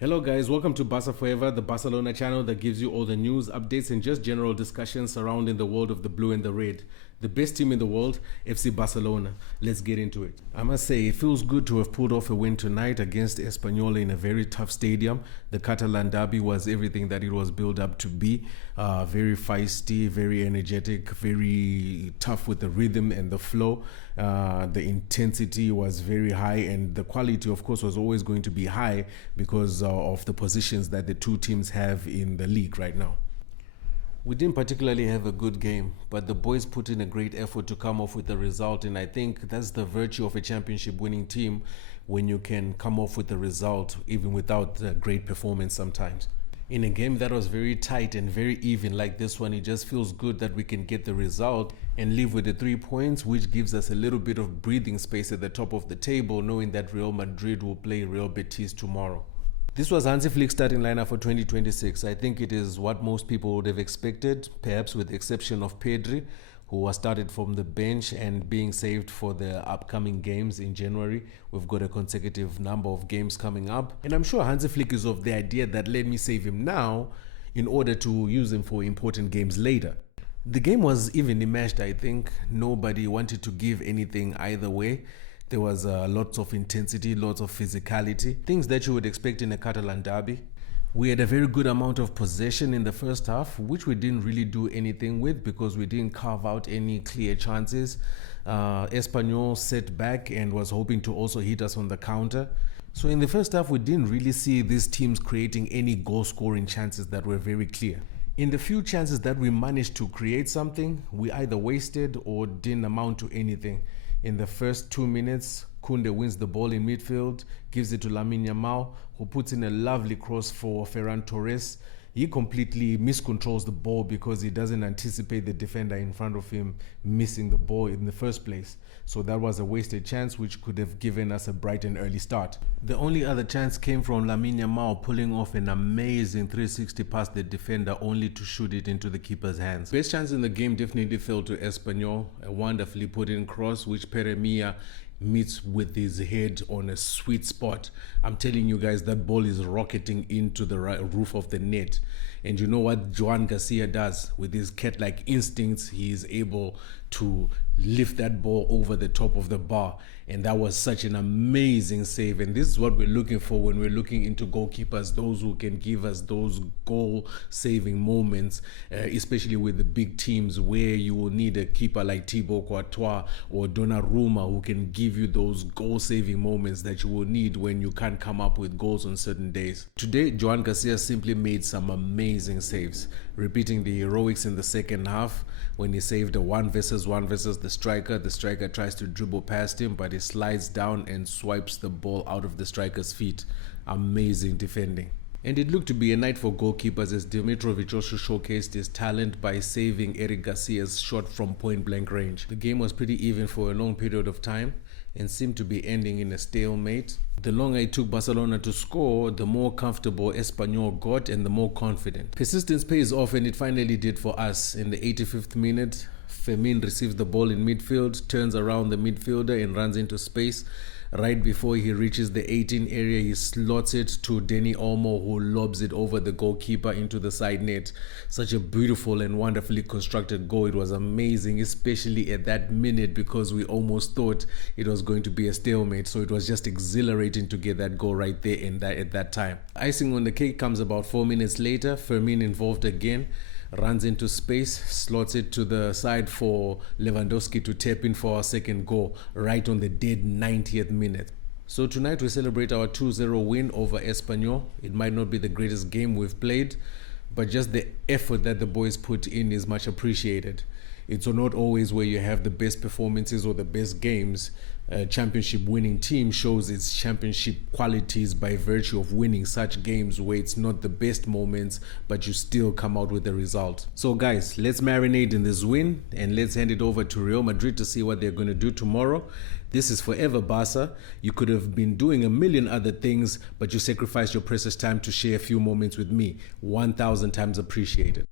Hello guys, welcome to Barca Forever, the Barcelona channel that gives you all the news, updates and just general discussions surrounding the world of the blue and the red. The best team in the world, FC Barcelona. Let's get into it. I must say, it feels good to have pulled off a win tonight against Espanyol in a very tough stadium. The Catalan derby was everything that it was built up to be. Very feisty, very energetic, very tough with the rhythm and the flow. The intensity was very high and the quality, of course, was always going to be high because of the positions that the two teams have in the league right now. We didn't particularly have a good game, but the boys put in a great effort to come off with the result, and I think that's the virtue of a championship winning team, when you can come off with the result even without a great performance sometimes. In a game that was very tight and very even like this one, it just feels good that we can get the result and leave with the 3 points, which gives us a little bit of breathing space at the top of the table, knowing that Real Madrid will play Real Betis tomorrow. This was Hansi Flick's starting lineup for 2026. I think it is what most people would have expected, perhaps with the exception of Pedri, who was started from the bench and being saved for the upcoming games in January. We've got a consecutive number of games coming up. And I'm sure Hansi Flick is of the idea that let me save him now in order to use him for important games later. The game was evenly matched, I think. Nobody wanted to give anything either way. There was lots of intensity, lots of physicality, things that you would expect in a Catalan derby. We had a very good amount of possession in the first half, which we didn't really do anything with because we didn't carve out any clear chances. Espanyol set back and was hoping to also hit us on the counter. So in the first half, we didn't really see these teams creating any goal-scoring chances that were very clear. In the few chances that we managed to create something, we either wasted or didn't amount to anything. In the first 2 minutes, Koundé wins the ball in midfield, gives it to Lamine Yamal, who puts in a lovely cross for Ferran Torres. He completely miscontrols the ball because he doesn't anticipate the defender in front of him missing the ball in the first place. So that was a wasted chance which could have given us a bright and early start. The only other chance came from Lamine Yamal pulling off an amazing 360 past the defender only to shoot it into the keeper's hands. Best chance in the game definitely fell to Espanyol, a wonderfully put in cross which Peremia meets with his head on a sweet spot. I'm telling you guys, that ball is rocketing into the roof of the net. And you know what Joan Garcia does with his cat-like instincts? He is able to lift that ball over the top of the bar, and that was such an amazing save. And this is what we're looking for when we're looking into goalkeepers, those who can give us those goal-saving moments, especially with the big teams where you will need a keeper like Thibaut Courtois or Donnarumma who can give you those goal-saving moments that you will need when you can't come up with goals on certain days. Today, Joan Garcia simply made some amazing saves, repeating the heroics in the second half when he saved a 1 versus 1 versus the striker. The striker tries to dribble past him, but he slides down and swipes the ball out of the striker's feet. Amazing defending. And it looked to be a night for goalkeepers as Dimitrovic also showcased his talent by saving Eric Garcia's shot from point-blank range. The game was pretty even for a long period of time and seemed to be ending in a stalemate. The longer it took Barcelona to score, the more comfortable Espanyol got and the more confident. Persistence pays off, and it finally did for us. In the 85th minute, Fermin receives the ball in midfield, turns around the midfielder and runs into space. Right before he reaches the 18 area, he slots it to Dani Olmo, who lobs it over the goalkeeper into the side net. Such a beautiful and wonderfully constructed goal. It was amazing, especially at that minute, because we almost thought it was going to be a stalemate. So it was just exhilarating to get that goal right there and at that time. Icing on the cake comes about 4 minutes later. Fermin involved again, runs into space, slots it to the side for Lewandowski to tap in for our second goal right on the dead 90th minute. So tonight we celebrate our 2-0 win over Espanyol. It might not be the greatest game we've played, but just the effort that the boys put in is much appreciated. It's not always where you have the best performances or the best games. A championship winning team shows its championship qualities by virtue of winning such games where it's not the best moments, but you still come out with the result. So guys, let's marinate in this win and let's hand it over to Real Madrid to see what they're going to do tomorrow. This is forever Barca. You could have been doing a million other things, but you sacrificed your precious time to share a few moments with me. 1,000 times appreciated.